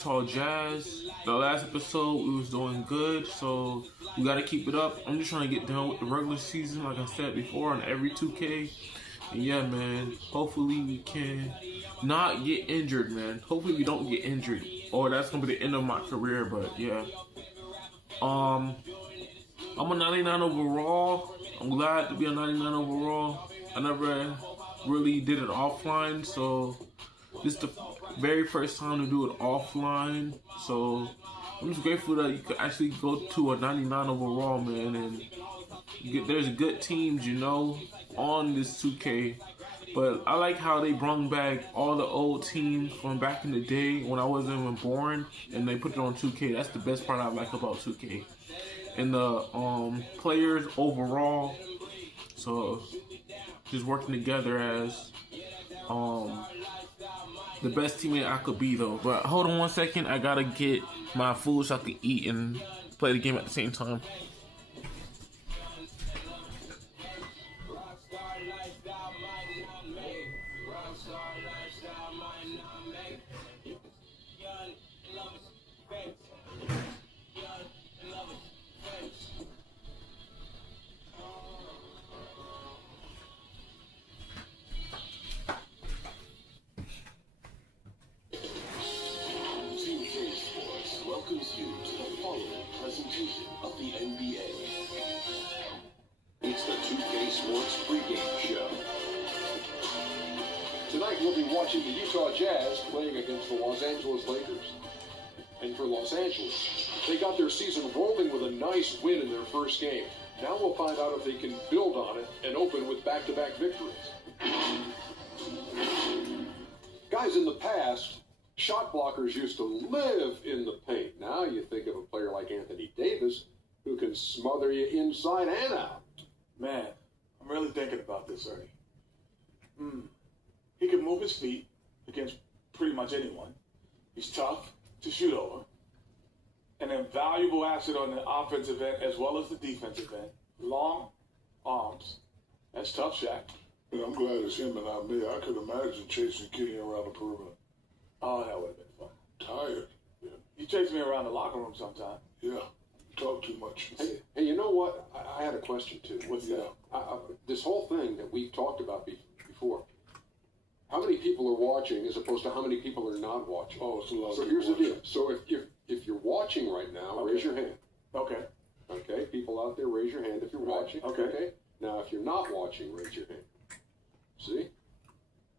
Utah Jazz. The last episode we was doing good, so we gotta keep it up. I'm just trying to get done with the regular season, like I said before, on every 2K. And yeah, man. Hopefully we can not get injured, man. Hopefully we don't get injured, or that's gonna be the end of my career. But yeah, I'm a 99 overall. I'm glad to be a 99 overall. I never really did it offline, so this is the very first time to do it offline. So I'm just grateful that you could actually go to a 99 overall, man. And there's good teams, on this 2K. But I like how they brung back all the old teams from back in the day when I wasn't even born, and they put it on 2K. That's the best part I like about 2K. And the players overall, so just working together as the best teammate I could be, though. But hold on 1 second, I gotta get my food so I can eat and play the game at the same time. Welcomes you to the following presentation of the NBA. It's the 2K Sports pregame show. Tonight we'll be watching the Utah Jazz playing against the Los Angeles Lakers. And for Los Angeles, they got their season rolling with a nice win in their first game. Now we'll find out if they can build on it and open with back-to-back victories. Guys, in the past, shot blockers used to live in the paint. Now you think of a player like Anthony Davis who can smother you inside and out. Man, I'm really thinking about this, Ernie. He can move his feet against pretty much anyone. He's tough to shoot over. An invaluable asset on the offensive end as well as the defensive end. Long arms. That's tough, Shaq. Yeah, I'm glad it's him and not me. I could imagine chasing Kenny around the perimeter. Oh, that would have been fun. Tired. Yeah. You chase me around the locker room sometime. Yeah. You talk too much. Hey, you know what? I had a question, too. What's that? This whole thing that we've talked about before, how many people are watching as opposed to how many people are not watching? Oh, it's a lot of So people here's the deal. watching. So if you're watching right now, Okay. raise your hand. Okay. Okay? People out there, raise your hand if you're Right. watching. Okay. Now, if you're not watching, raise your hand. See?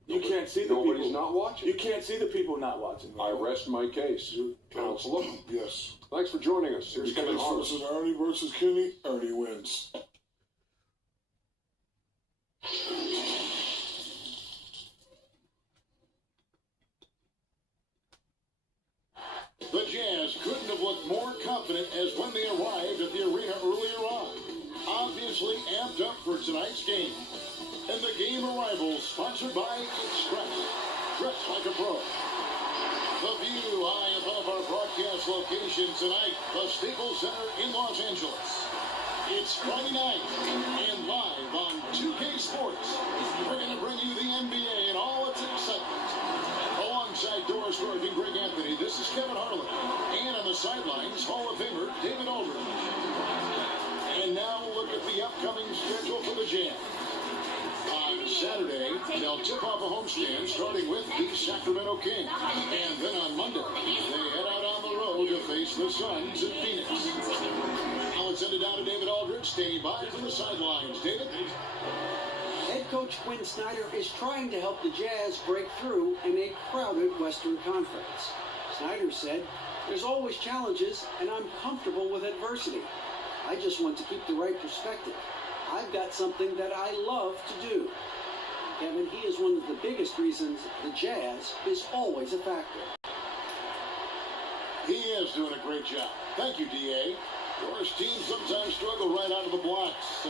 You can't see the Nobody's people. not watching. You can't see the people not watching. I rest my case. Counselor, Yes. thanks for joining us. Here's It's Kevin Case Harlan. versus Ernie versus Kenny. Ernie wins. The Jazz couldn't have looked more confident as when they arrived at the arena earlier on. Obviously amped up for tonight's game. And the game arrival sponsored by Express. Dress like a pro. The view high above our broadcast location tonight, the Staples Center in Los Angeles. It's Friday night and live on 2K Sports. We're going to bring you the NBA and all its excitement. Alongside Doris Burke and Greg Anthony, this is Kevin Harlan. And on the sidelines, Hall of Famer David Aldridge. And now look at the upcoming schedule for the Jazz. On Saturday, they'll tip off a homestand starting with the Sacramento Kings. And then on Monday, they head out on the road to face the Suns in Phoenix. Now let's send it down to David Aldridge, standing by from the sidelines. David? Head coach Quinn Snyder is trying to help the Jazz break through in a crowded Western Conference. Snyder said, "There's always challenges, and I'm comfortable with adversity. I just want to keep the right perspective. I've got something that I love to do." Kevin, he is one of the biggest reasons the Jazz is always a factor. He is doing a great job. Thank you, D.A. Yours teams sometimes struggle right out of the blocks.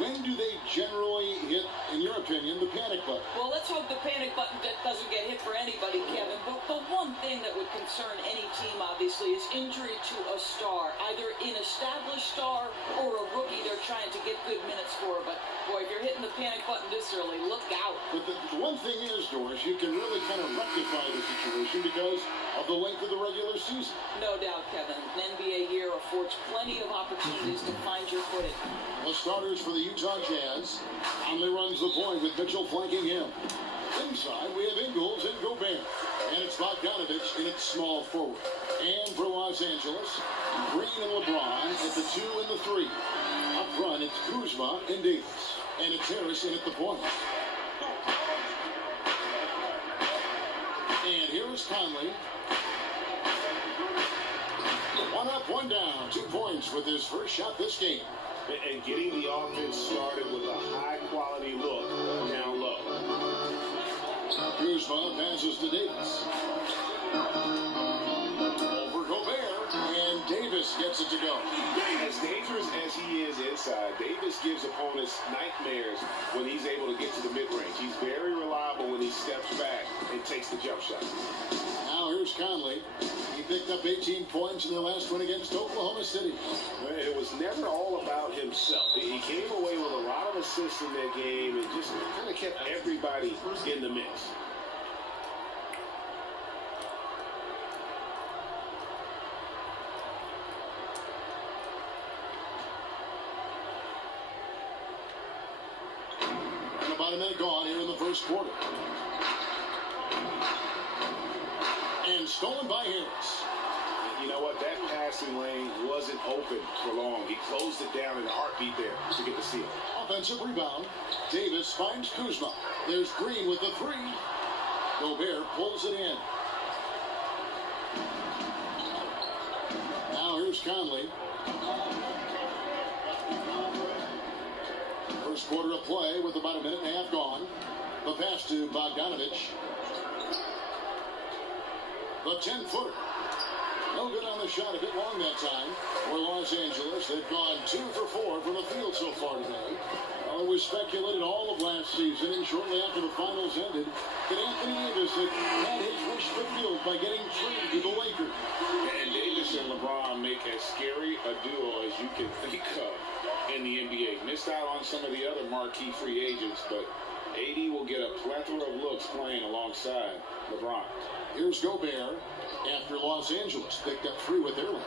When do they generally hit, in your opinion, the panic button? Well, let's hope the panic button doesn't get hit for anybody, Kevin. But the one thing that would concern any team, obviously, is injury to a star. Either an established star or a rookie they're trying to get good minutes for. But, boy, if you're hitting the panic button this early, look out. But the one thing is, Doris, you can really kind of rectify the situation because of the length of the regular season. No doubt, Kevin. An NBA year affords plenty of opportunities to find your footing. The starters for the Utah Jazz. Conley runs the point with Mitchell flanking him. Inside, we have Ingles and Gobert. And it's Bogdanovich in its small forward. And for Los Angeles, Green and LeBron at the 2 and the 3. Up front, it's Kuzma and Davis. And it's Harrison at the point. And here's Conley. One up, one down. 2 points with his first shot this game. And getting the offense started with a high-quality look down low. Kuzma passes to Davis. Over Gobert, and Davis gets it to go. As dangerous as he is inside, Davis gives opponents nightmares when he's able to get to the mid-range. He's very reliable when he steps back and takes the jump shot. Now here's Conley. He picked up 18 points in the last one against Oklahoma City. It was never all about himself. He came away with a lot of assists in that game and just kind of kept everybody in the mix. And about a minute gone here in the first quarter. And stolen by Harris. You know what? That passing lane wasn't open for long. He closed it down in a heartbeat there to get the steal. Offensive rebound. Davis finds Kuzma. There's Green with the 3. Gobert pulls it in. Now here's Conley. First quarter of play with about a minute and a half gone. The pass to Bogdanovich. The 10-footer. No good on the shot, a bit long that time. For Los Angeles, they've gone 2 for 4 from the field so far today. Well, it was speculated all of last season, and shortly after the finals ended, that Anthony Davis had his wish fulfilled by getting traded to the Lakers. And Davis and LeBron make as scary a duo as you can think of in the NBA. Missed out on some of the other marquee free agents, but AD will get a plethora of looks playing alongside LeBron. Here's Gobert after Los Angeles picked up 3 with their lunch.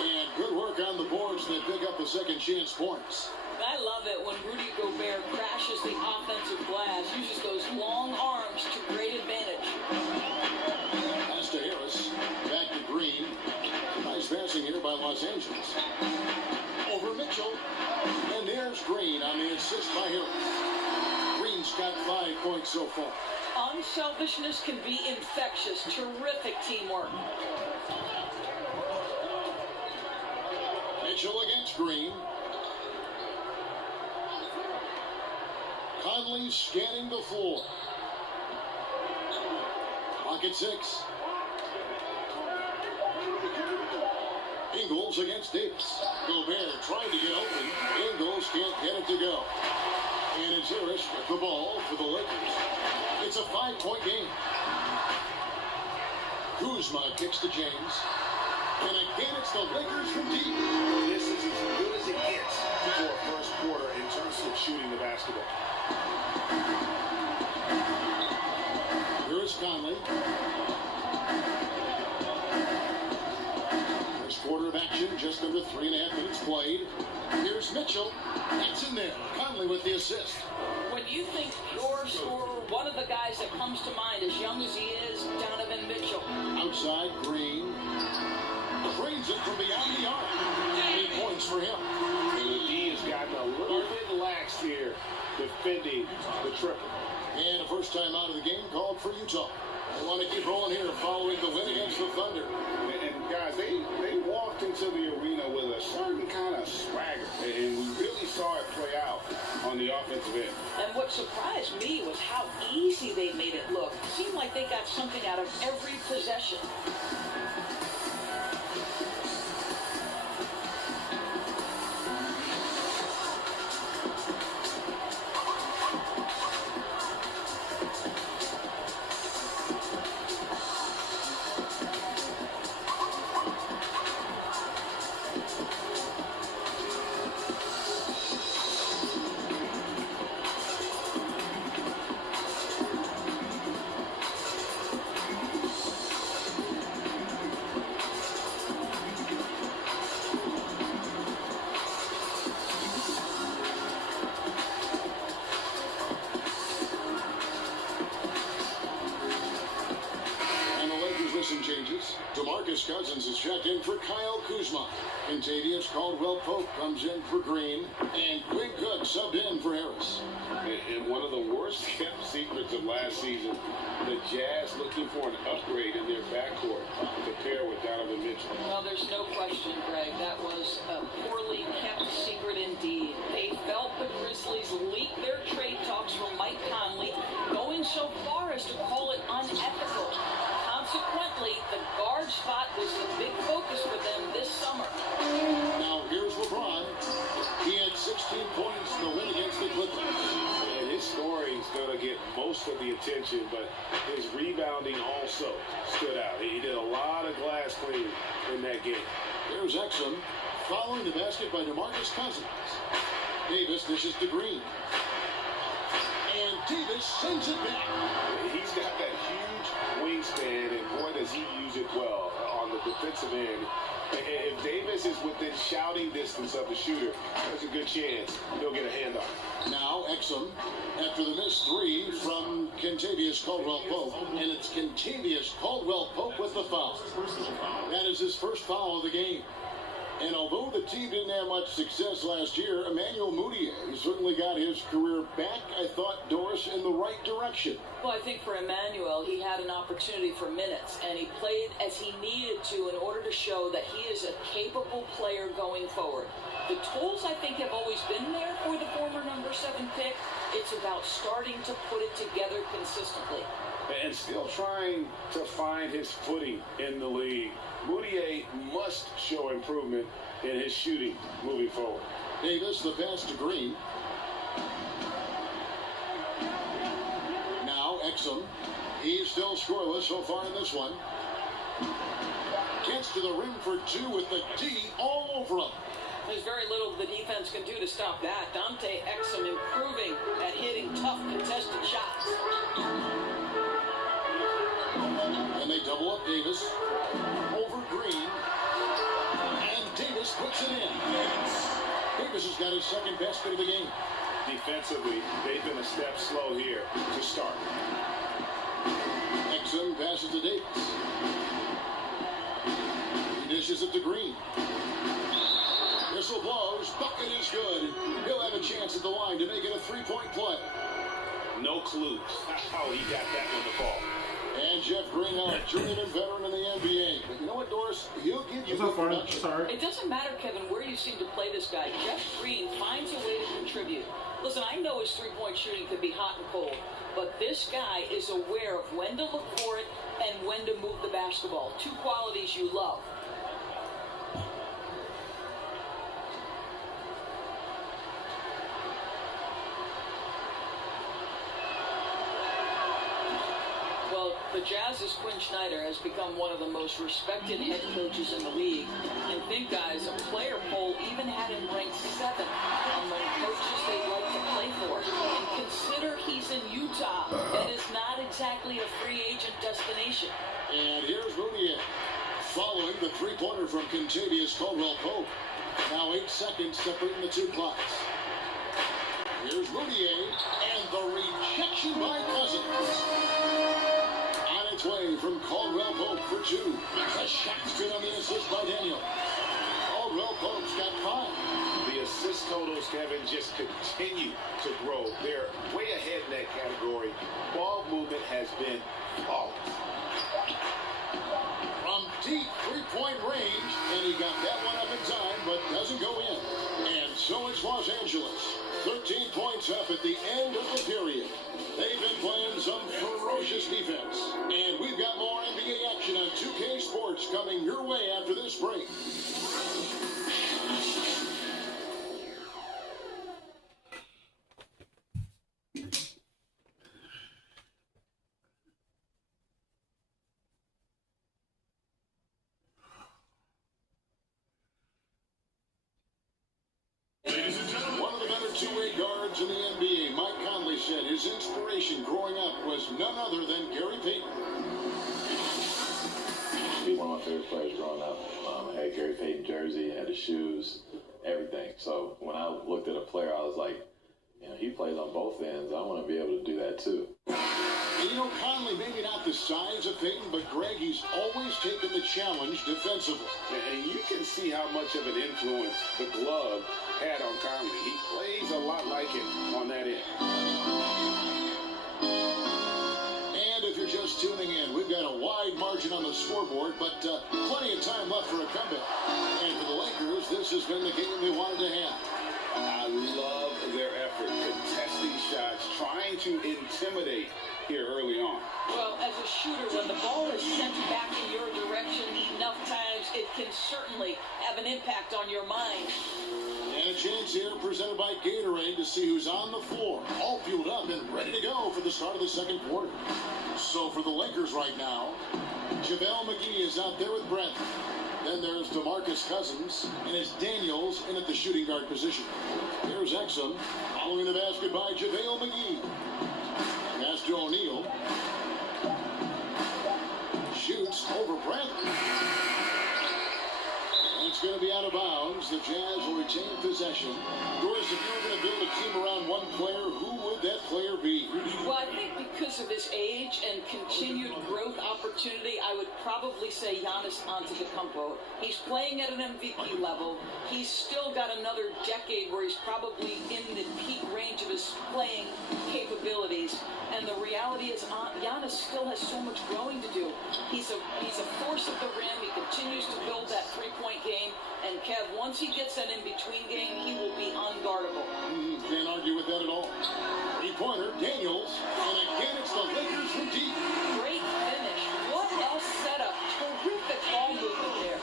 And good work on the boards that pick up the second chance points. I love it when Rudy Gobert crashes the offensive glass, uses those long arms to great advantage. Pass to Harris, back to Green. Nice passing here by Los Angeles. Over Mitchell, and there's Green on the assist by Harris. Green's got 5 points so far. Unselfishness can be infectious. Terrific teamwork. Mitchell against Green. Conley scanning the floor. Pocket 6. Ingles against Davis. Gobert trying to get open. Ingles can't get it to go. And it's Harris with the ball for the Lakers. It's a 5-point game. Kuzma kicks to James. And again, it's the Lakers from deep. This is as good as it gets for a first quarter in terms of shooting the basketball. Here is Conley. First quarter of action, just under 3.5 minutes played. Here's Mitchell. That's in there. Conley with the assist. When you think your scorer, one of the guys that comes to mind, as young as he is, Donovan Mitchell. Outside, Green. Trains it from beyond the arc. 8 points for him. And the D has gotten a little bit lax here, defending the triple. And a first time out of the game called for Utah. They want to keep rolling here following the win against the Thunder. And guys, they walked into the arena with a certain kind of swagger. And we really saw it play out on the offensive end. And what surprised me was how easy they made it look. It seemed like they got something out of every possession. Jazz. DeMarcus Cousins is checked in for Kyle Kuzma. Kentavious Caldwell-Pope comes in for Green. And Quinn Cook subbed in for Harris. And one of the worst kept secrets of last season, the Jazz looking for an upgrade in their backcourt to pair with Donovan Mitchell. Well, there's no question, Greg. That was a poorly kept secret indeed. They felt the Grizzlies leaked their trade talks from Mike Conley, going so far as to call it unethical. Consequently, the guard spot was the big focus for them this summer. Now here's LeBron. He had 16 points in the win against the Clippers. And his scoring's going to get most of the attention, but his rebounding also stood out. He did a lot of glass cleaning in that game. There's Exum following the basket by DeMarcus Cousins. Davis dishes to Green. And Davis sends it back. He's got that huge wingspan, and boy, does he use it well on the defensive end. If Davis is within shouting distance of the shooter, there's a good chance he'll get a handoff. Now Exum, after the missed three from Kentavious Caldwell-Pope, and it's Kentavious Caldwell-Pope with the foul. That is his first foul of the game. And although the team didn't have much success last year, Emmanuel Mudiay certainly got his career back, I thought, Doris, in the right direction. Well, I think for Emmanuel, he had an opportunity for minutes, and he played as he needed to in order to show that he is a capable player going forward. The tools, I think, have always been there for the former number 7 pick. It's about starting to put it together consistently. And still trying to find his footing in the league. Mudiay must show improvement in his shooting moving forward. Davis, the pass to Green. Now Exum. He's still scoreless so far in this one. Gets to the rim for two with the D all over him. There's very little the defense can do to stop that. Dante Exum improving at hitting tough contested shots. And they double up Davis over Green. And Davis puts it in. Davis has got his second basket of the game. Defensively, they've been a step slow here to start. Exum passes to Davis. He dishes it to Green. Whistle blows. Bucket is good. He'll have a chance at the line to make it a three-point play. No clues how he got that one to fall. And Jeff Green, a journeyman veteran in the NBA. But you know what, Doris? He'll give you good production. Sorry. It doesn't matter, Kevin, where you seem to play this guy. Jeff Green finds a way to contribute. Listen, I know his three-point shooting could be hot and cold, but this guy is aware of when to look for it and when to move the basketball. Two qualities you love. The Jazz's Quinn Snyder has become one of the most respected head coaches in the league. And think, guys, a player poll even had him ranked 7th among coaches they'd like to play for. And consider he's in Utah. That is not exactly a free agent destination. And here's Mudiay following the three-pointer from Kentavious Caldwell-Pope. Now 8 seconds separating the two clocks. Here's Mudiay and the rejection by Cousins. Way from Caldwell-Pope for 2. A shot's good on the assist by Daniel. Caldwell-Pope's got 5. The assist totals, Kevin, just continue to grow. They're way ahead in that category. Ball movement has been flawless. From deep three-point range, and he got that one up in time, but doesn't go in. And so it's Los Angeles. 13 points up at the end of the period. They've been playing some ferocious defense. And we've got more NBA action on 2K Sports coming your way after this break. Two-way guards in the NBA, Mike Conley said his inspiration growing up was none other than Gary Payton. He's one of my favorite players growing up. I had Gary Payton jersey, had his shoes, everything. So when I looked at a player, I was like, you know, he plays on both ends. I want to be able to do that too. And you know know, Conley, maybe not the size of Peyton, but Greg, he's always taken the challenge defensively. And you can see how much of an influence the glove had on Conley. He plays a lot like him on that end. And if you're just tuning in, we've got a wide margin on the scoreboard, but plenty of time left for a comeback. And for the Lakers, this has been the game they wanted to have. I love their effort, contesting shots, trying to intimidate here early on. Well, as a shooter, when the ball is sent back in your direction enough times, it can certainly have an impact on your mind. And a chance here presented by Gatorade to see who's on the floor, all fueled up and ready to go for the start of the second quarter. So for the Lakers right now, JaVale McGee is out there with Brent. Then there's DeMarcus Cousins, and it's Daniels in at the shooting guard position. Here's Exum, following the basket by JaVale McGee. Pass to O'Neal. Shoots over Brent. It's going to be out of bounds. The Jazz will retain possession. Doris, if you were going to build a team around one player, who would that player be? Well, I think because of his age and continued growth opportunity, I would probably say Giannis Antetokounmpo. He's playing at an MVP level. He's still got another decade where he's probably in the peak range of his playing capabilities. And the reality is Giannis still has so much growing to do. He's a force at the rim. He continues to build that three-point game. And Kev, once he gets that in-between game, he will be unguardable. Can't argue with that at all. Three-pointer, Daniels. And again, it's the Lakers from deep. Great finish. What a setup. Terrific ball movement there.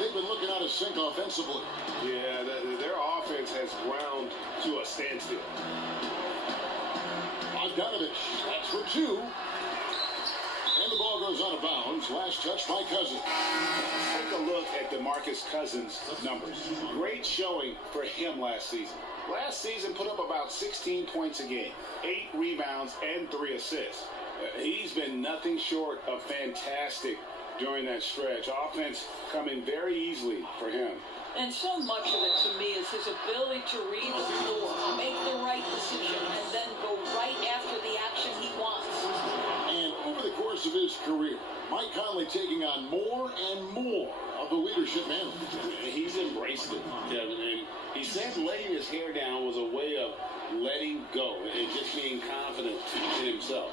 They've been looking out of sync offensively. Yeah, their offense has ground to a standstill. Bogdanovich, that's for two. And the ball goes out of bounds. Last touch by Cousins. Take a look at DeMarcus Cousins' numbers. Great showing for him last season. Last season put up about 16 points a game, 8 rebounds, and 3 assists. He's been nothing short of fantastic during that stretch. Offense coming very easily for him. And so much of it to me is his ability to read the floor, make the right decision, and then go right after the action he wants. And over the course of his career, Mike Conley taking on more and more of the leadership mantle. He's embraced it, Kevin. And he said laying his hair down was a way of letting go and just being confident in himself.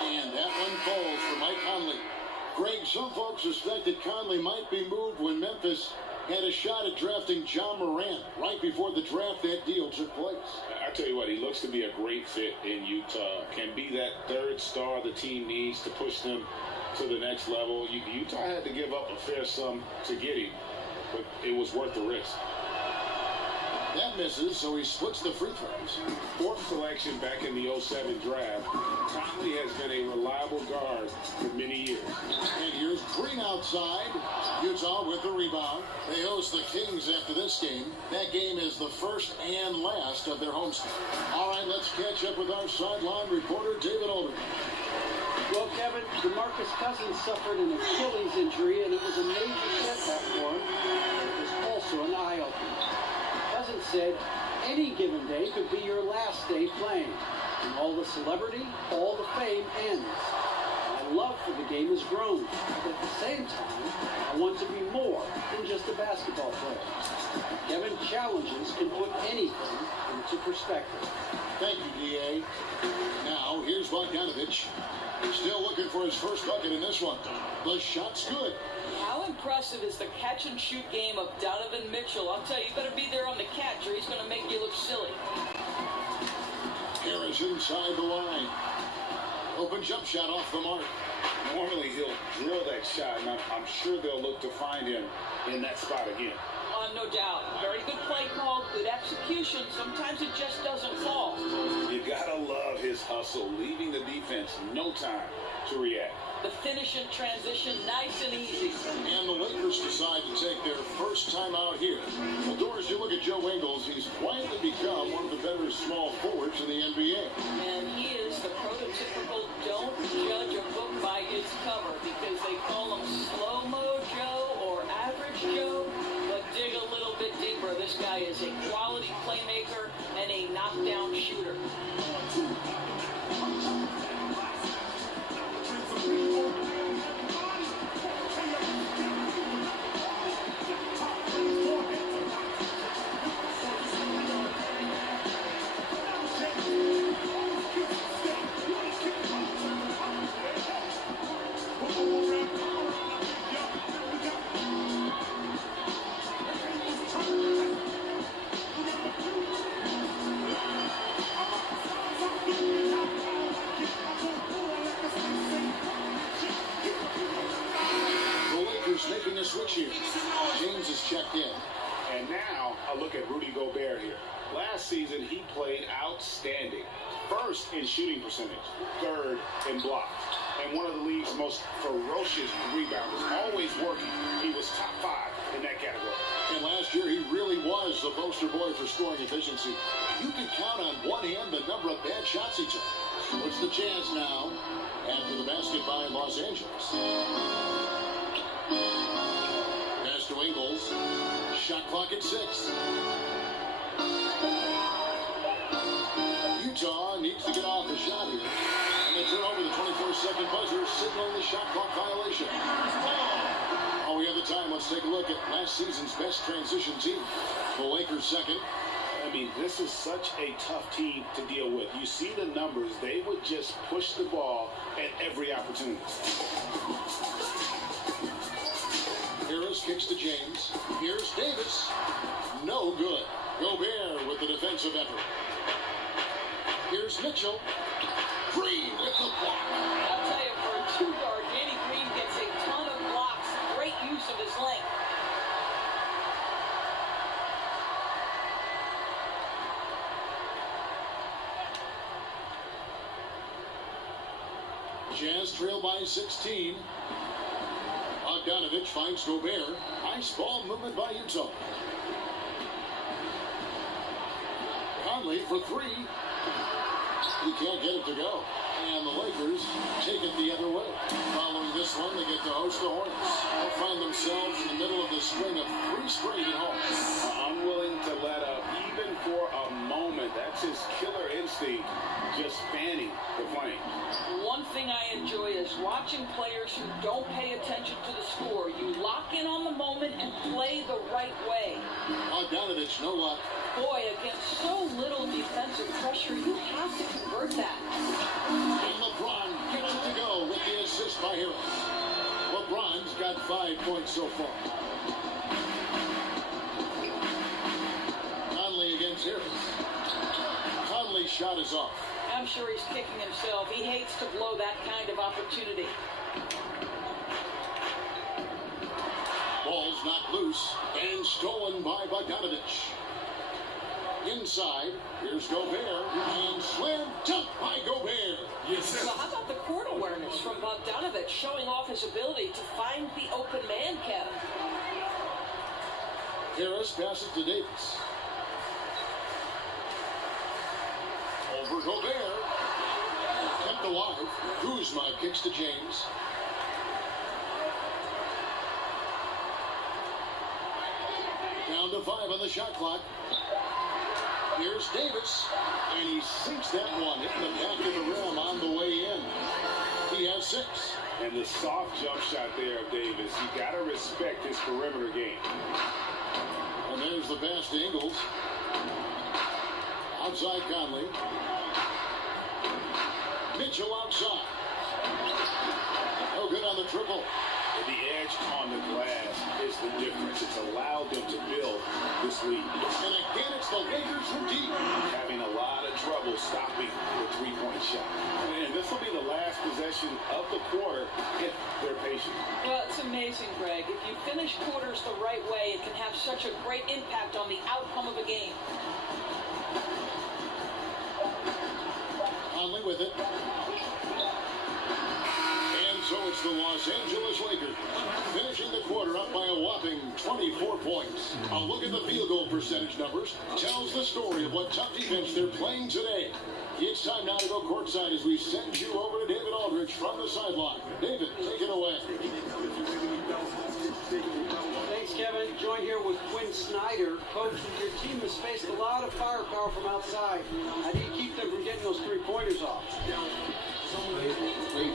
And that one falls for Mike Conley. Greg, some folks suspected Conley might be moved when Memphis had a shot at drafting John Morant right before the draft that deal took place. I tell you what, he looks to be a great fit in Utah. Can be that third star the team needs to push them to the next level. Utah had to give up a fair sum to get him, but it was worth the risk. That misses, so he splits the free throws. Fourth selection back in the 07 draft, Conley has been a reliable guard for many years. And here's Green outside. Utah with the rebound. They host the Kings after this game. That game is the first and last of their homestand. All right, let's catch up with our sideline reporter, David Older. Well, Kevin, DeMarcus Cousins suffered an Achilles injury, and it was a major setback for him. It was also an eye-opener. Cousins said, any given day could be your last day playing. And all the celebrity, all the fame ends. My love for the game has grown, but at the same time, I want to be more than just a basketball player. Kevin, challenges can put anything into perspective. Thank you, D.A. Now, here's Bogdanovich. He's still looking for his first bucket in this one. The shot's good. How impressive is the catch-and-shoot game of Donovan Mitchell? I'll tell you, you better be there on the catch or he's going to make you look silly. Harris inside the line. Open jump shot off the mark. Normally he'll drill that shot, and I'm sure they'll look to find him in that spot again. no doubt. Very good play call, good execution. Sometimes it just doesn't fall. You gotta love his hustle, leaving the defense no time to react. The finish in transition, nice and easy. And the Lakers decide to take their first time out here. Well, Doris, you look at Joe Ingles, he's quietly become one of the better small forwards in the NBA. And he is the prototypical don't judge a book by its cover, because they call him slow-mo Joe or average Joe. But dig a little bit deeper. This guy is a quality playmaker and a knockdown shooter. Making a switch here. James is checked in. And now, a look at Rudy Gobert here. Last season, he played outstanding. First in shooting percentage, third in blocks, and one of the league's most ferocious rebounders, always working. He was top 5 in that category. And last year, he really was the poster boy for scoring efficiency. You can count on one hand the number of bad shots he took. It's the Jazz now, after the basket by Los Angeles. Pass to Ingles. Shot clock at 6. Utah needs to get off the shot here. And they turn over the 24-second buzzer, signaling the shot clock violation. Oh, we have the time. Let's take a look at last season's best transition team. The Lakers second. I mean, this is such a tough team to deal with. You see the numbers. They would just push the ball at every opportunity. Harris kicks to James. Here's Davis. No good. Gobert with the defensive effort. Here's Mitchell. Green with the block. I'll tell you, for a 2-guard, Danny Green gets a ton of blocks. Great use of his length. Jazz trail by 16. Bogdanovich finds Gobert. Nice ball movement by Utah. Conley for 3. He can't get it to go. And the Lakers take it the other way. Following this one, they get to host the Hornets. They'll find themselves in the middle of the string of 3 straight at home. Unwilling to let up even for a moment. That's his killer instinct, just fanning the flame. One thing I enjoy is watching players who don't pay attention to the score. You lock in on the moment and play the right way. Bogdanovich, no luck. Boy, against so little defensive pressure, you have to convert that. And LeBron gets it to go with the assist by Harris. LeBron's got 5 points so far. Conley against Harris. Conley's shot is off. I'm sure he's kicking himself. He hates to blow that kind of opportunity. Ball's knocked loose and stolen by Bogdanovich. Inside, here's Gobert, and slam dunk by Gobert. Yes, sir. So how about the court awareness from Bogdanovich, showing off his ability to find the open man, Kevin? Harris passes to Davis. Over Gobert. Kept alive. Kuzma kicks to James. Down to 5 on the shot clock. Here's Davis, and he sinks that one, hitting the back of the rim on the way in. He has 6. And the soft jump shot there of Davis, you got to respect his perimeter game. And there's the pass to Ingles. Outside Conley. Mitchell outside. No good on the triple. The edge on the glass is the difference. It's allowed them to build this lead. And again, it's the Lakers from deep. Having a lot of trouble stopping the three-point shot. And this will be the last possession of the quarter if they're patient. Well, it's amazing, Greg. If you finish quarters the right way, it can have such a great impact on the outcome of a game. Conley with it. And so it's the Los Angeles Lakers finishing the quarter up by a whopping 24 points. A look at the field goal percentage numbers tells the story of what tough defense they're playing today. It's time now to go courtside as we send you over to David Aldridge from the sideline. David, take it away. Thanks, Kevin. Joined here with Quinn Snyder. Coach, your team has faced a lot of firepower from outside. How do you keep them from getting those three-pointers off?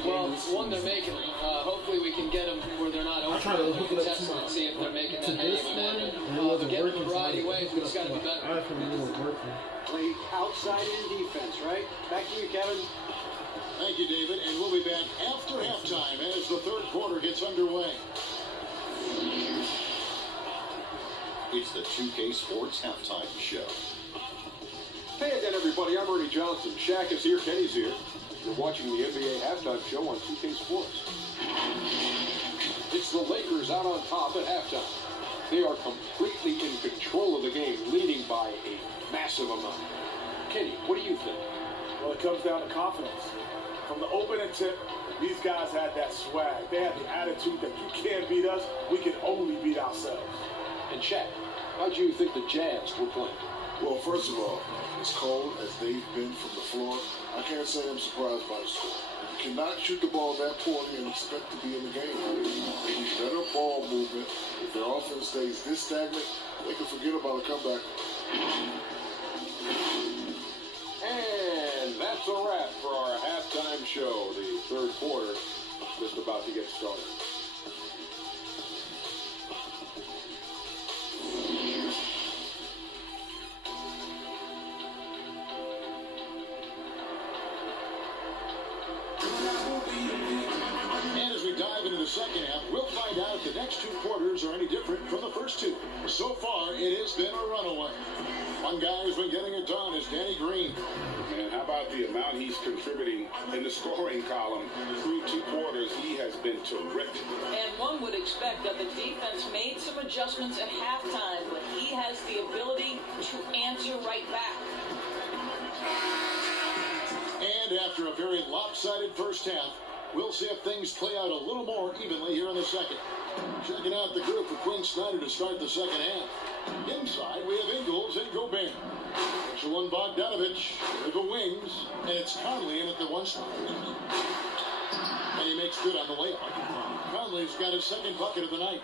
Well, one, they're making them. Hopefully we can get them where they're not open. We can test them and see if they're making that many of them. They're getting them a variety of ways, but it's got to be better. Play outside in defense, right? Back to you, Kevin. Thank you, David. And we'll be back after halftime as the third quarter gets underway. It's the 2K Sports Halftime Show. Hey again, everybody. I'm Ernie Johnson. Shaq is here. Kenny's here. You're watching the NBA Halftime Show on 2K Sports. It's the Lakers out on top at halftime. They are completely in control of the game, leading by a massive amount. Kenny, what do you think? Well, it comes down to confidence. From the opening tip, these guys had that swag. They had the attitude that you can't beat us, we can only beat ourselves. And Shaq, how do you think the Jazz were playing? Well, first of all, as cold as they've been from the floor, I can't say I'm surprised by the score. You cannot shoot the ball that poorly and expect to be in the game. They need better ball movement. If their offense stays this stagnant, they can forget about a comeback. And that's a wrap for our halftime show. The third quarter just about to get started. Second half, we'll find out if the next two quarters are any different from the first two. So far, it has been a runaway. One guy who's been getting it done is Danny Green. And how about the amount he's contributing in the scoring column? Through two quarters, he has been terrific. And one would expect that the defense made some adjustments at halftime, but he has the ability to answer right back. And after a very lopsided first half, we'll see if things play out a little more evenly here in the second. Checking out the group for Quinn Snyder to start the second half. Inside, we have Ingles and Gobert. Mitchell and Bogdanovich with the wings, and it's Conley in at the one spot. And he makes good on the layup. Conley's got his second bucket of the night.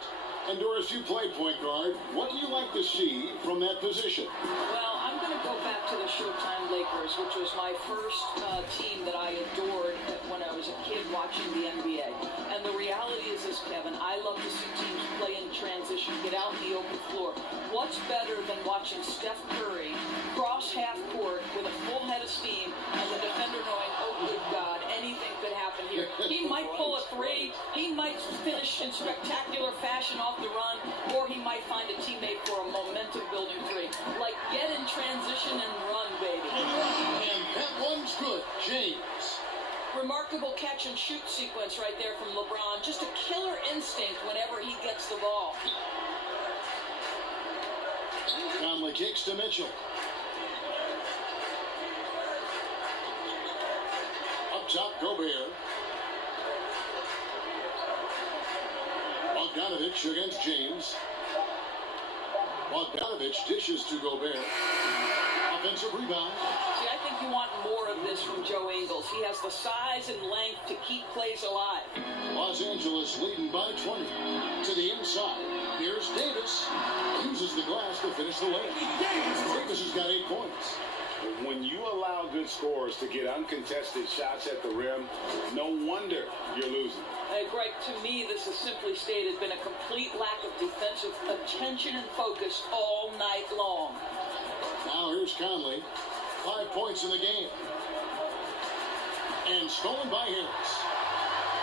And Doris, you play point guard. What do you like to see from that position? Well, I'm going to go back to the Showtime Lakers, which was my first team that I adored when I was a kid watching the NBA. And the reality is this, Kevin, I love to see teams play in transition, get out in the open floor. What's better than watching Steph Curry cross half court with a full head of steam and the defender knowing, oh, good God, anything could happen here. He might pull a three, he might finish in spectacular fashion off the run, or he might find a teammate for a momentum-building three. Like, get in transition and run, baby. And that one's good. James. Remarkable catch-and-shoot sequence right there from LeBron. Just a killer instinct whenever he gets the ball. Conley kicks to Mitchell. Up top, Gobert. Bogdanovich against James. Bogdanovich dishes to Gobert. Offensive rebound. See, I think you want more of this from Joe Ingles. He has the size and length to keep plays alive. Los Angeles leading by 20. To the inside. Here's Davis. Uses the glass to finish the layup. Davis has got 8 points. When you allow good scorers to get uncontested shots at the rim, no wonder you're losing. Greg, to me, this has simply stated been a complete lack of defensive attention and focus all night long. Now here's Conley. 5 points in the game. And stolen by Harris.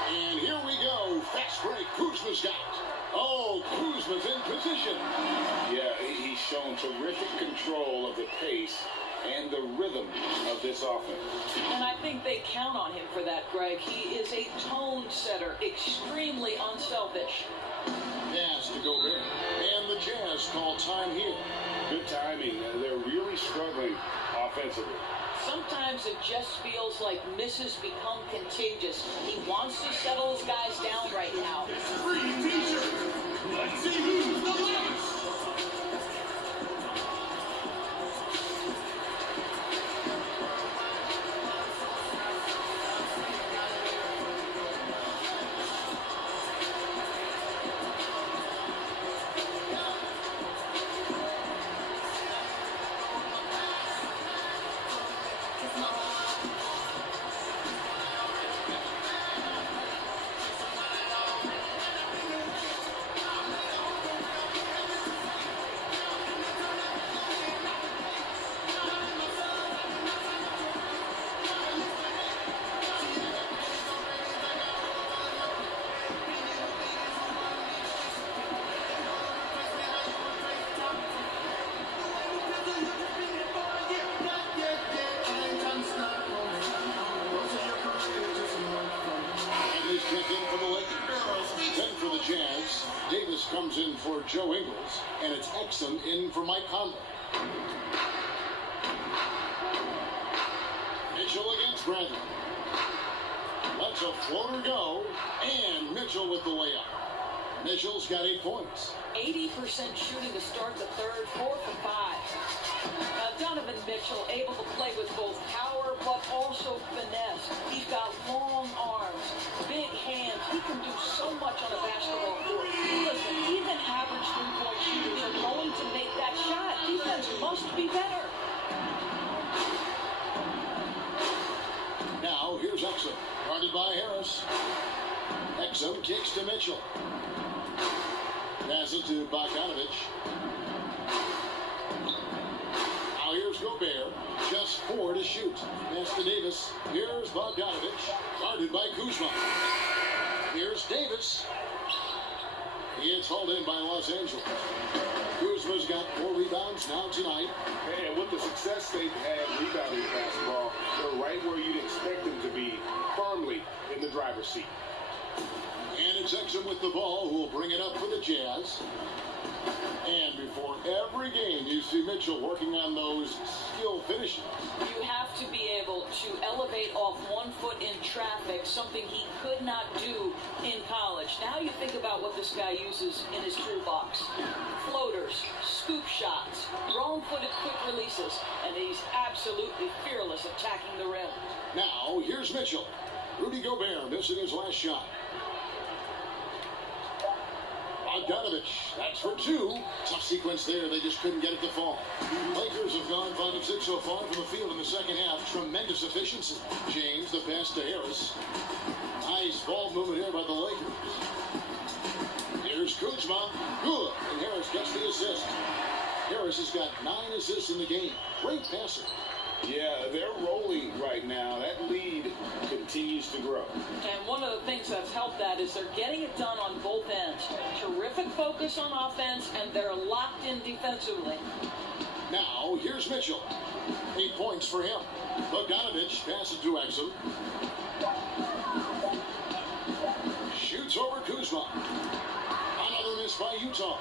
And here we go. Fast break. Kuzma's got it. Oh, Kuzma's in position. Yeah, he's shown terrific control of the pace and the rhythm of this offense. And I think they count on him for that, Greg. He is a tone setter, extremely unselfish. Pass to Gobert. And the Jazz call time here. Good timing. They're really struggling offensively. Sometimes it just feels like misses become contagious. He wants to settle his guys down right now. Free t-shirt. Let's see who's the loudest. Davis comes in for Joe Ingles, and it's Exum in for Mike Conley. Mitchell against Bradley. Lets a floater go, and Mitchell with the layup. Mitchell's got 8 points. 80% shooting to start the third, 4 for 5. Now, Donovan Mitchell able to play with both power but also finesse. He's got long arms, big hands. He can do so much on a basketball court. Listen, even average three-point shooters are going to make that shot. Defense must be better. Now, here's Exum, guarded by Harris. Exum kicks to Mitchell. Pass it to Bogdanovich. Now here's Gobert. Just 4 to shoot. Pass to Davis. Here's Bogdanovich. Guarded by Kuzma. Here's Davis. It's hauled in by Los Angeles. Kuzma's got 4 rebounds now tonight. And with the success they've had rebounding basketball, they're right where you'd expect them to be, firmly in the driver's seat. And it's Exum with the ball, who will bring it up for the Jazz. And before every game, you see Mitchell working on those skill finishes. You have to be able to elevate off 1 foot in traffic, something he could not do in college. Now you think about what this guy uses in his toolbox. Floaters, scoop shots, wrong-footed quick releases, and he's absolutely fearless attacking the rim. Now, here's Mitchell. Rudy Gobert missing his last shot. Bogdanovich, that's for 2. Tough sequence there. They just couldn't get it to fall. Lakers have gone 5 of 6 so far from the field in the second half. Tremendous efficiency. James, the pass to Harris. Nice ball movement here by the Lakers. Here's Kuzma. Good. And Harris gets the assist. Harris has got 9 assists in the game. Great passer. Yeah, they're rolling right now. That lead continues to grow. And one of the things that's helped that is they're getting it done on both ends. Terrific focus on offense, and they're locked in defensively. Now, here's Mitchell. 8 points for him. Bogdanovich passes to Exum. Shoots over Kuzma. Another miss by Utah.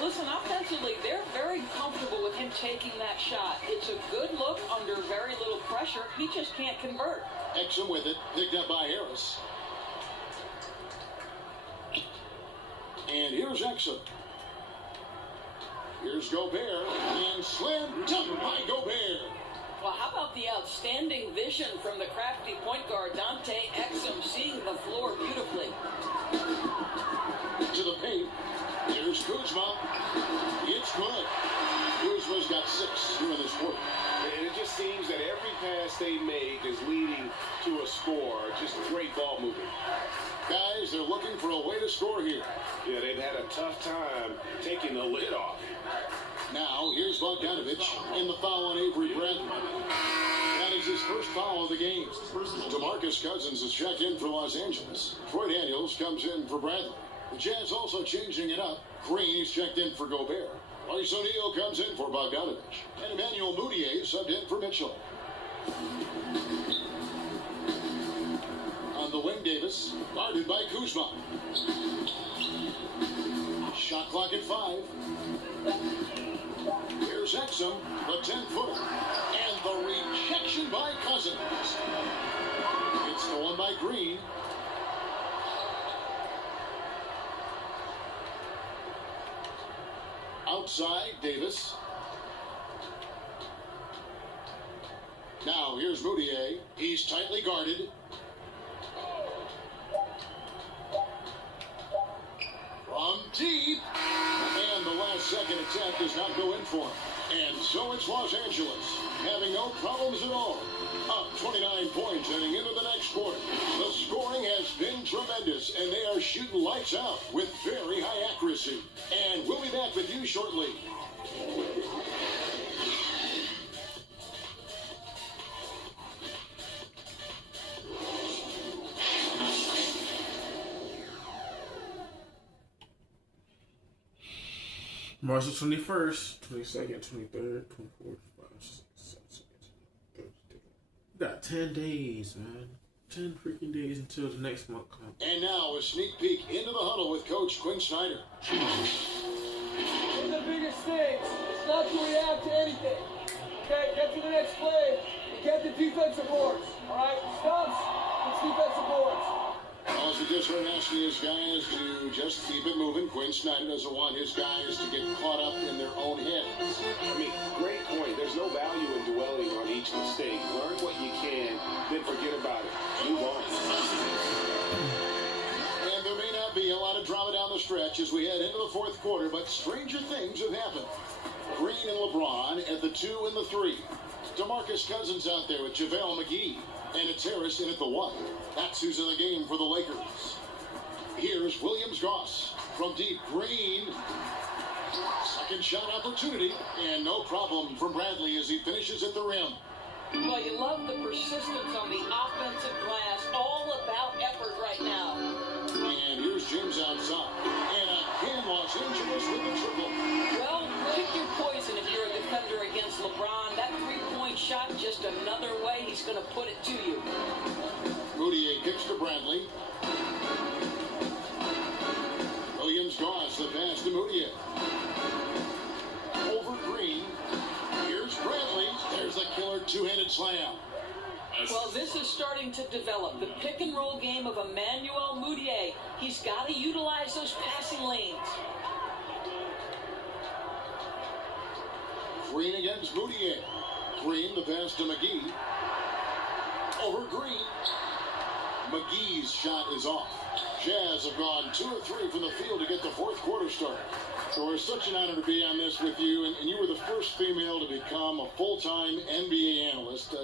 Listen, offensively, they're very comfortable with him taking that shot. It's a good look under very little pressure. He just can't convert. Exum with it, picked up by Harris. And here's Exum. Here's Gobert, and slam dunk by Gobert. Well, how about the outstanding vision from the crafty point guard, Dante Exum, seeing the floor beautifully. To the paint. Here's Kuzma. It's good. Kuzma's got 6 here in this quarter. And it just seems that every pass they make is leading to a score. Just great ball movement. Guys, they're looking for a way to score here. Yeah, they've had a tough time taking the lid off. Now, here's Bogdanovich, and the foul on Avery Bradley. That draws his first foul of the game. DeMarcus Cousins is checked in for Los Angeles. Troy Daniels comes in for Bradley. The Jazz also changing it up. Green is checked in for Gobert. Royce O'Neal comes in for Bogdanovich. And Emmanuel Mudiay subbed in for Mitchell. On the wing, Davis, guarded by Kuzma. Shot clock at 5. Here's Exum, the 10-footer. And the rejection by Cousins. It's stolen by Green. Outside, Davis. Now, here's Mudiay. He's tightly guarded. From deep. And the last second attempt does not go in for him. And so it's Los Angeles, having no problems at all. Up 29 points heading into the next quarter. The scoring has been tremendous, and they are shooting lights out with very high accuracy. And we'll be back with you shortly. March 21st, 22nd, 23rd, 24th, 26th, 27th, 30th. We got 10 days, man. 10 freaking days until the next month comes. And now a sneak peek into the huddle with Coach Quinn Snyder. One of the biggest things is not to react to anything. Okay, get to the next play and get the defensive boards. All right, stops, it's defensive boards. Also, just for asking his guys to just keep it moving. Quinn Snyder doesn't want his guys to get caught up in their own heads. I mean, great point. There's no value in dwelling on each mistake. Learn what you can, then forget about it. Move on. And there may not be a lot of drama down the stretch as we head into the fourth quarter, but stranger things have happened. Green and LeBron at the 2 and the 3. DeMarcus Cousins out there with JaVale McGee. And it's Harris in at the 1. That's who's in the game for the Lakers. Here's Williams-Goss from deep. Green. Second shot opportunity. And no problem from Bradley as he finishes at the rim. Well, you love the persistence on the offensive glass. All about effort right now. And here's James outside. And again, Los Angeles with the triple. Well, pick your poison if you're a defender against LeBron. That three-point shot, just another way he's going to put it to you. Mudiay kicks to Bradley. Williams-Goss, the pass to Mudiay. Over Green. Here's Bradley. There's the killer two-handed slam. Well, this is starting to develop. The pick-and-roll game of Emmanuel Mudiay. He's got to utilize those passing lanes. Green against Mudiay. Green, the pass to McGee. Over Green. McGee's shot is off. Jazz have gone 2 or 3 from the field to get the fourth quarter started. So it's such an honor to be on this with you, and you were the first female to become a full-time NBA analyst,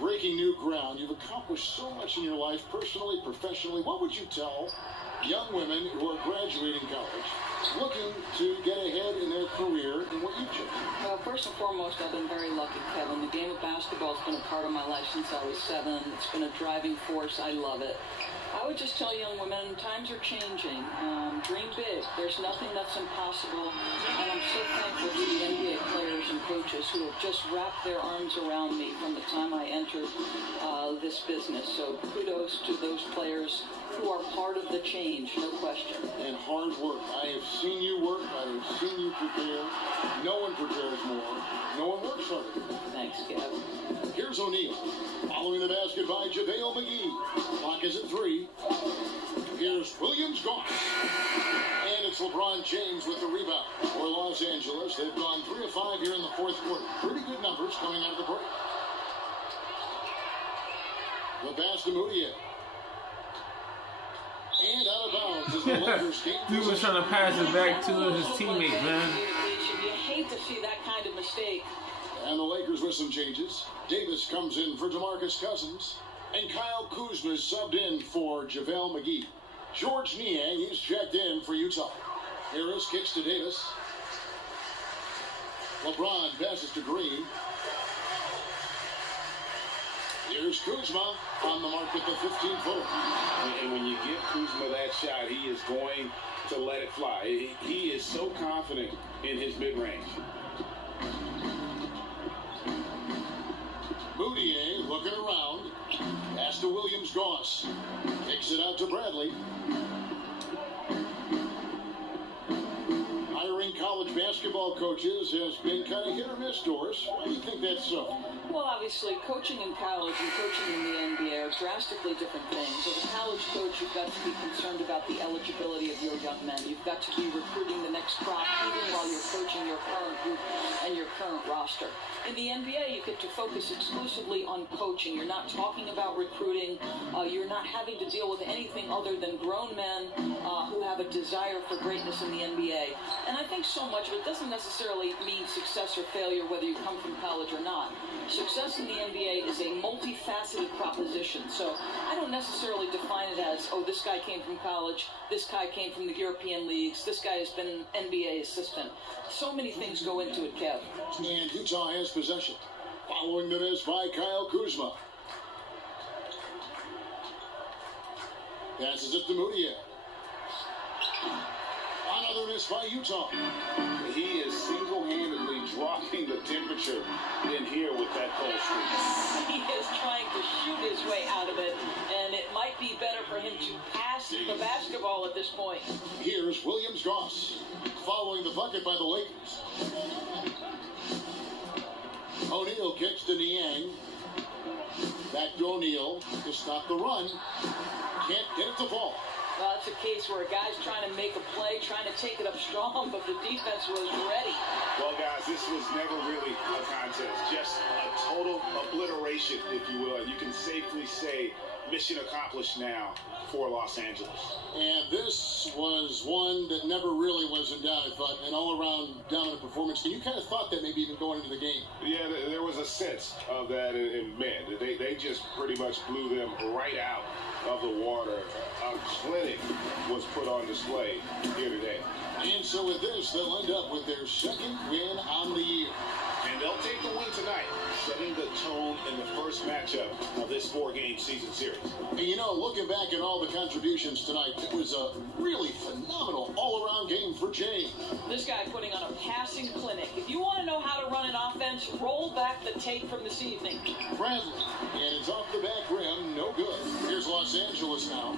breaking new ground. You've accomplished so much in your life, personally, professionally. What would you tell young women who are graduating college, looking to get ahead in their career in what you've chosen? Well, first and foremost, I've been very lucky, Kevin. The game of basketball has been a part of my life since I was 7. It's been a driving force. I love it. I would just tell young women, times are changing. Dream big. There's nothing that's impossible. And I'm so thankful to the NBA players and coaches who have just wrapped their arms around me from the time I entered this business. So kudos to those players who are part of the change, no question. And hard work. I have seen you work. I have seen you prepare. No one prepares more. No one works harder. Thanks, Kevin. Here's O'Neal. Following the basket by JaVale McGee. Clock is at 3. Here's Williams-Goss. And it's LeBron James with the rebound for Los Angeles. They've gone 3 of 5 here in the fourth quarter. Pretty good numbers coming out of the break. The pass to Mudiay. And out of bounds as the Lakers game. He was trying to pass it back to his teammate, man. You hate to see that kind of mistake. And the Lakers with some changes. Davis comes in for DeMarcus Cousins. And Kyle Kuzma is subbed in for JaVale McGee. George Niang, he's checked in for Utah. Harris kicks to Davis. LeBron passes to Green. Here's Kuzma on the mark with the 15-footer. And when you give Kuzma that shot, he is going to let it fly. He is so confident in his mid-range. Moutier looking around. Pass to Williams-Goss. Kicks it out to Bradley. Hiring college basketball coaches has been kind of hit or miss, Doris. Why do you think that's so? Well, obviously, coaching in college and coaching in the NBA are drastically different things. As a college coach, you've got to be concerned about the eligibility of your young men. You've got to be recruiting the next crop, even while you're coaching your current group and your current roster. In the NBA, you get to focus exclusively on coaching. You're not talking about recruiting. You're not having to deal with anything other than grown men who have a desire for greatness in the NBA. And I think so much of it doesn't necessarily mean success or failure, whether you come from college or not. Success in the NBA is a multifaceted proposition. So I don't necessarily define it as, oh, this guy came from college, this guy came from the European leagues, this guy has been an NBA assistant. So many things go into it, Kev. And Utah has possession. Following the miss by Kyle Kuzma. Passes it to Moutier. Another miss by Utah. He is single-handedly dropping the temperature in here with that cold streak. He is trying to shoot his way out of it, and it might be better for him to pass the basketball at this point. Here's Williams-Goss following the bucket by the Lakers. O'Neal kicks to Niang. Back to O'Neal to stop the run. Can't get it to fall. Well, it's a case where a guy's trying to make a play, trying to take it up strong, but the defense was ready. Well, guys, this was never really a contest. Just a total obliteration, if you will. And you can safely say mission accomplished now for Los Angeles. And this was one that never really was in doubt, I thought, an all-around dominant performance. And you kind of thought that maybe even going into the game. Yeah, there was a sense of that, and man, they just pretty much blew them right out of the water. A clinic was put on display here today. And so with this, they'll end up with their second win on the year. And they'll take the win tonight, setting the tone in the first matchup of this 4-game season series. And you know, looking back at all the contributions tonight, it was a really phenomenal all-around game for Jay. This guy putting on a passing clinic. If you want to know how to run an offense, roll back the tape from this evening. Bradley, and it's off the back rim, no good. Here's Los Angeles now.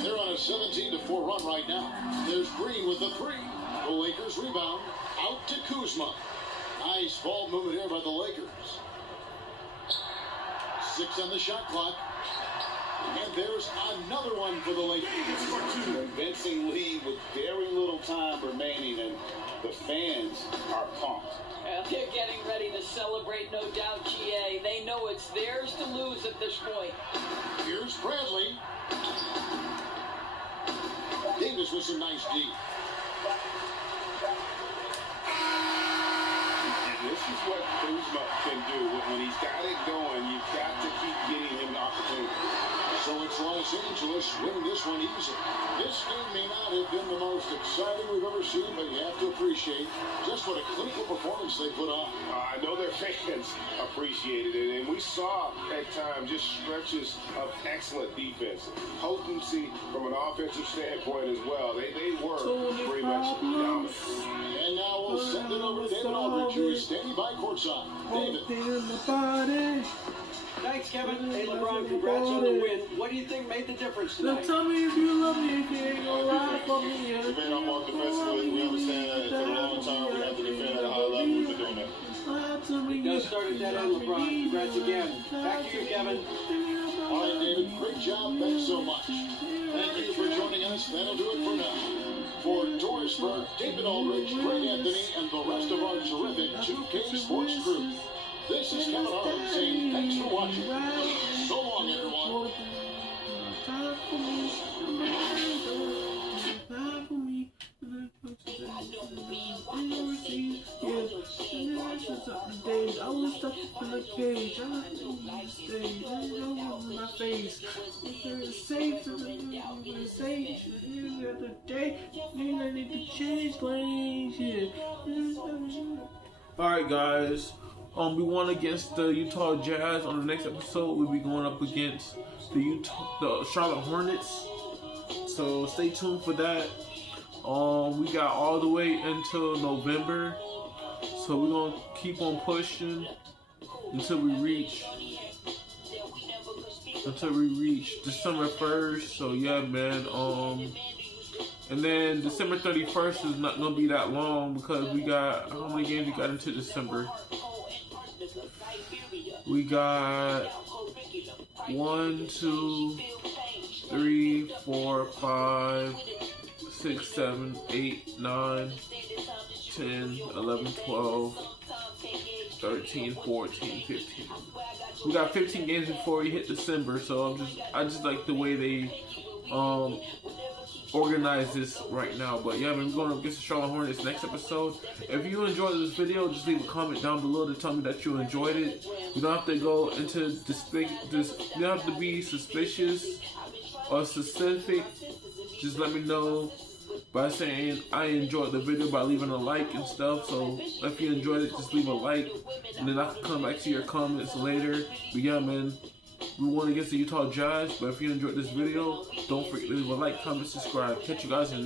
They're on a 17-4 run right now. There's Green with the 3. The Lakers rebound. Out to Kuzma. Nice ball movement here by the Lakers. 6 on the shot clock. And there's another one for the Lakers. Convincing lead with very little time remaining, and the fans are pumped. They're getting ready to celebrate, no doubt, GA. They know it's theirs to lose at this point. Here's Bradley. Davis with some nice D. And this is what Kuzma can do. When he's got it going, you've got to keep getting him opportunity. So it's Los Angeles winning this one easy. This game may not have been the most exciting we've ever seen, but you have to appreciate just what a clinical performance they put on. I know their fans appreciated it, and we saw at times just stretches of excellent defense. Potency from an offensive standpoint as well. They were pretty much dominant. And now we'll send it over to David Aldridge, who is standing by courtside. David. Thanks, Kevin. Hey, LeBron, congrats on the win. What do you think made the difference tonight? Tell me if you love me, if you ain't gonna ride for me. Defend our mark defensively. We understand that for a long time we have to defend at a high level. We've been doing that. It does start at that end, LeBron. Congrats again. Back to you, Kevin. All right, David, great job. Thanks so much. Thank you for joining us. That'll do it for now. For Doris Burke, David Aldridge, Greg Anthony, and the rest of our terrific 2K Sports crew, this is Kevin Hart saying thanks for watching. So long, everyone. I was stuck in the cage. I was my face. Safe the other day. I need to change lanes. Alright, guys. we won against the Utah Jazz. On the next episode, we'll be going up against the Charlotte Hornets. So stay tuned for that. We got all the way until November. So we're gonna keep on pushing until we reach December 1st. So yeah, man. And then December 31st is not gonna be that long because we got, how many games we got into December? We got 1, 2, 3, 4, 5, 6, 7, 8, 9, 10, 11, 12, 13, 14, 15. We got 15 games before we hit December, so I just like the way they organize this right now. But yeah, we're going up against the Charlotte Hornets next episode. If you enjoyed this video, just leave a comment down below to tell me that you enjoyed it. You don't have to go into you don't have to be suspicious or specific. Just let me know by saying I enjoyed the video by leaving a like and stuff. So if you enjoyed it, just leave a like, and then I can come back to your comments later. But yeah, man, we won against the Utah Jazz. But if you enjoyed this video, don't forget to leave a like, comment, subscribe. Catch you guys in the next